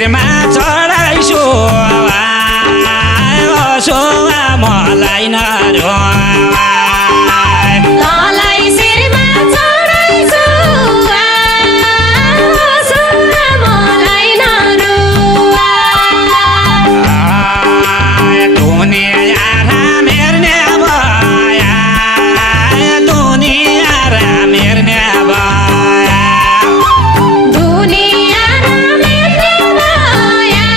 शिरमा चढाइसु मलाई नरुवाई तँलाई शिरमा चढाइछु मलाई नरुवाई दुनिया रामेर्ने भया दुनिया रामेर्ने भया दुनिया रामेर्ने भया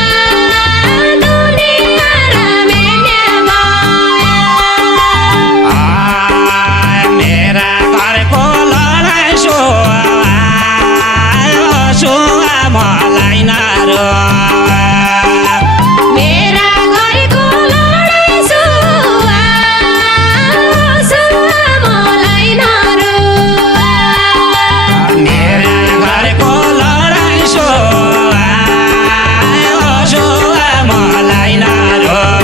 दुनिया रामेर्ने भया मेरा घरको लडाइँ सुवा मलाई नरुवाई मेरा घरको लडाइँ सुवा मलाई नरुवाई मेरा घरको लडाइँ सुवा मलाई नरुवाई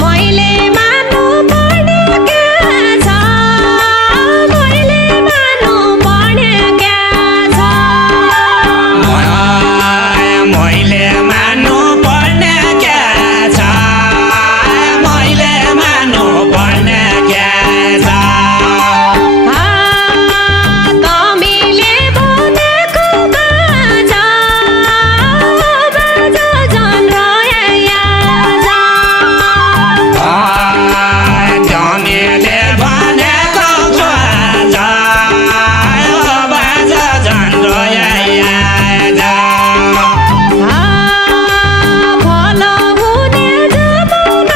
मैले मान्नु पर्ने क्या छ मैले मान्नु पर्ने क्या छ मैले मान्नु पर्ने क्या छ मैले मान्नु पर्ने क्या छ तमीले भनेको बाजा झन् रया जमीले भनेको बाजा झन् रोया फल हुने जमाना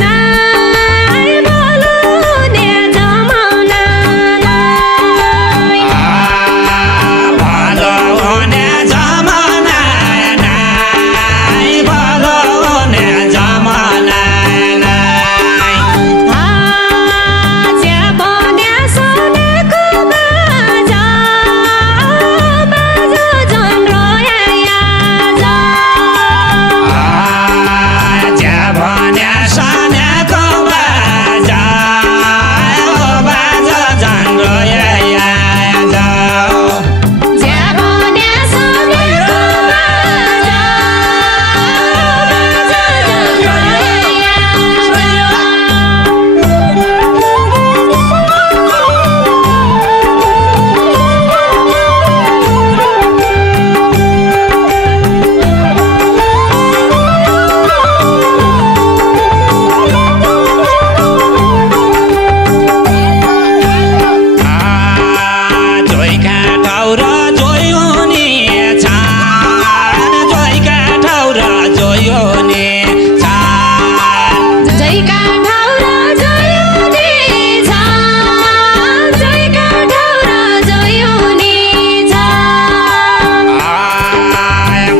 नाइ फल हुने जमाना नाइ भलो हुने जमाना नाइ भलो हुने जमाना नाइ च्यापन्या सनेको बाजा झन् रोया भन्या सानेको बाजा झन् रोया च्यापन्या सनेको बाजा झन् जोइका ठाउँ र जोइ हुने छान जोइका ठाउँ र जोइ हुने छान जयका ठाउँ र जय हुने छ जयका ठाउँ र जय हुने छ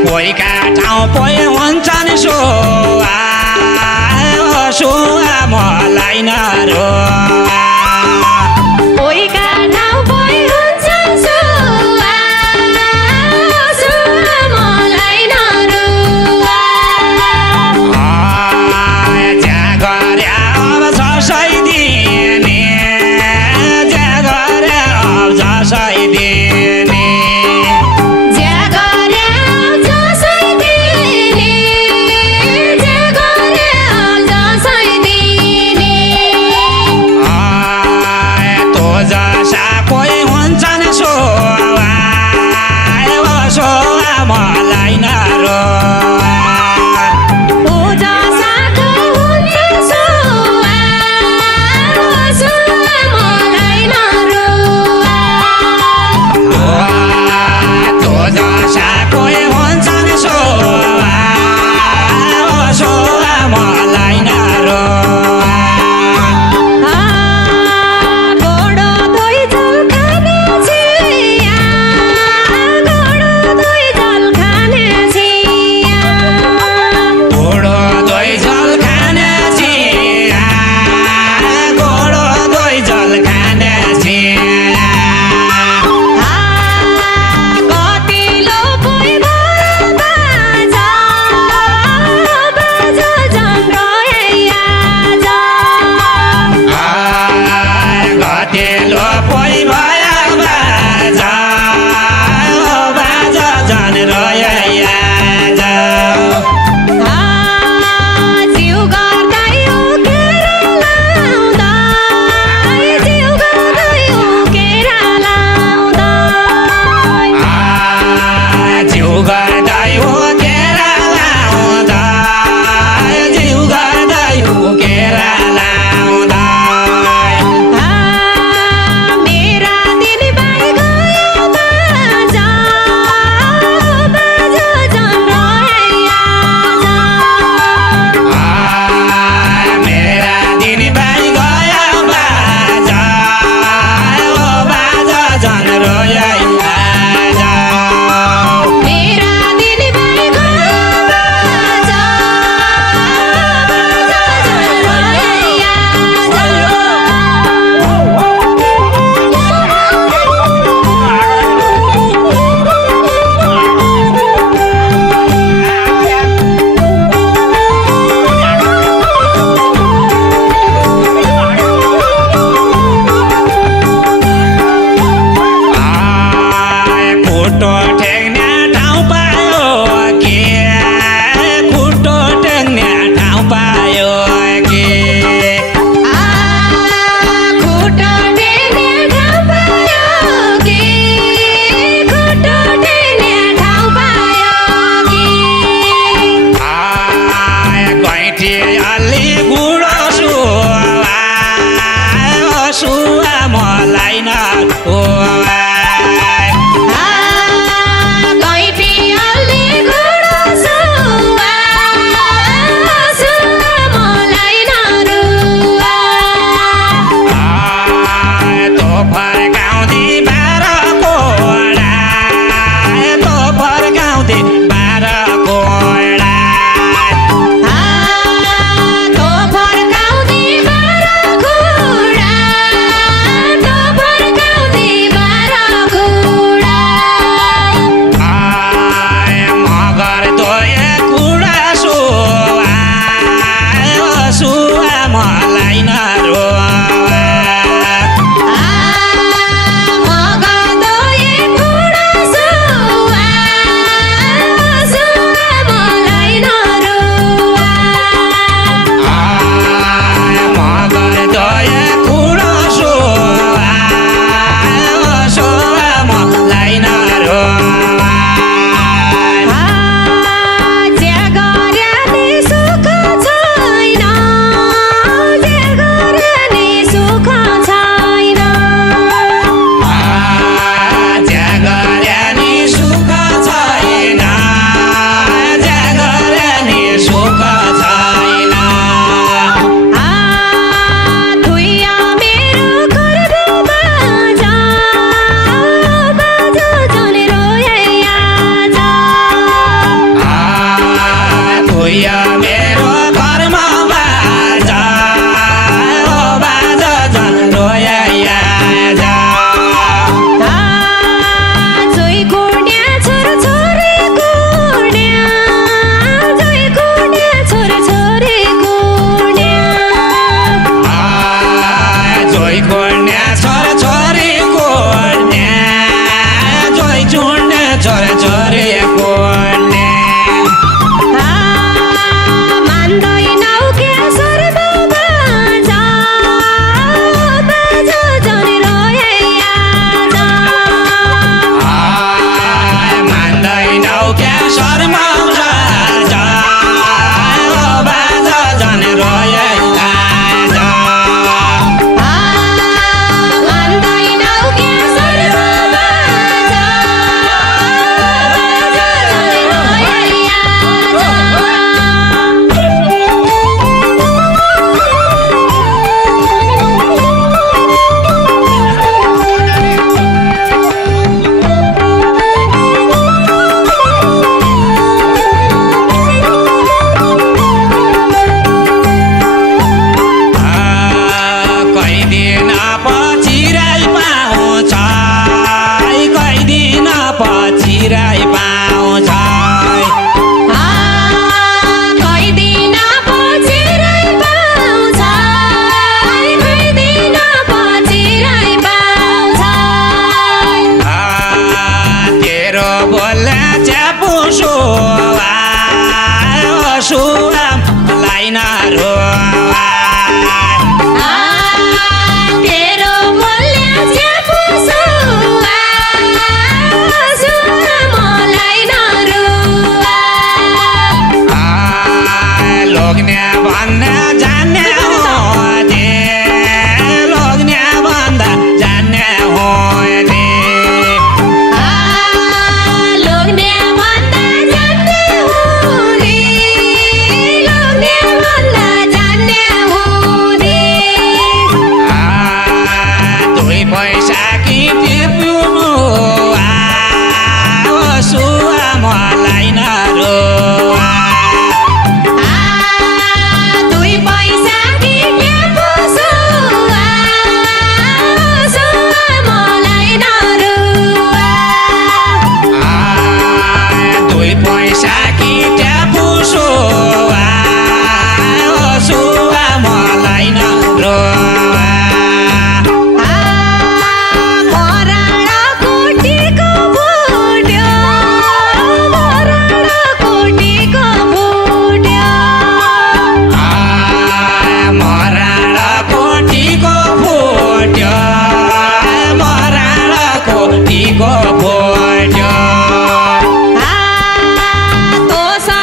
कोहीका ठाउँ पोइ हुन्छन् सुवा मलाई नरुवाई कोहीका ठाउँ पोइ हुन्छन् सुवा मलाई नरुवाई ज्या गरे अब जसै दिने ज्या गरे अब जसै दिने ज्या गरे जसै दिने ज्या गरे जसै दिने तो जसा कोही हुन्छन् सुवा मलाई नरुवाई पूजा साथो हुन्छ सुवा मलाई नरुवाई तो जसा कोही हुन्छन् सुवा मलाई नरुवाई गोडो धोइ जल खाने छिया गोडो धोइ जल खाने छिया पुसो सुम लाइन रोवा तेरो मूल्य छ पुसो मलाई नरुवा लोग्ने भन्ने जान्ने हो दे लोग्ने भन्दा जान्ने हो दे लोग्ने भन्दा जान्ने हुने लोग्ने भन्दा जान्ने हुने दुई पैसा कि टिप्नु सुवा मलाई नरोवा दुई पैसा कि पुसो मलाई नरुवा दुई पैसा कि पुसो सुवा मलाई नरोवा मराडा कोटीको फुट्यो मराडा कोटीको फुट्यो मराडा कोटीको फुट्यो मराडा कोटीको फुट्यो तोसा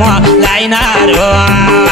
मलाई नरोवाई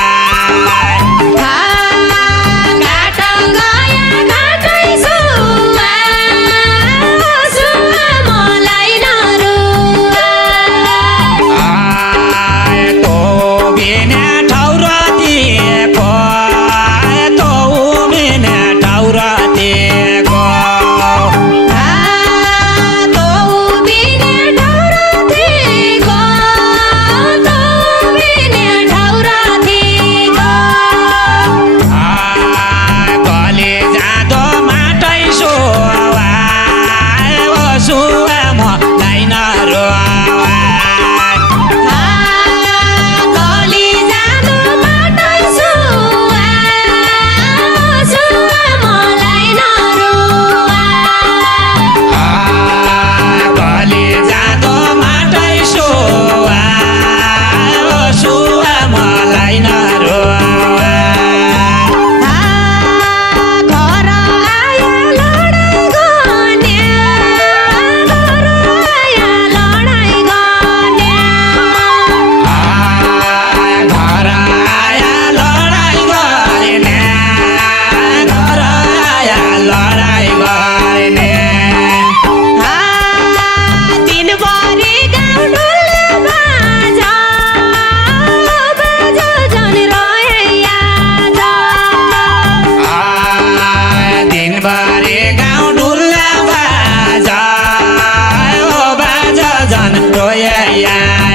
yeah.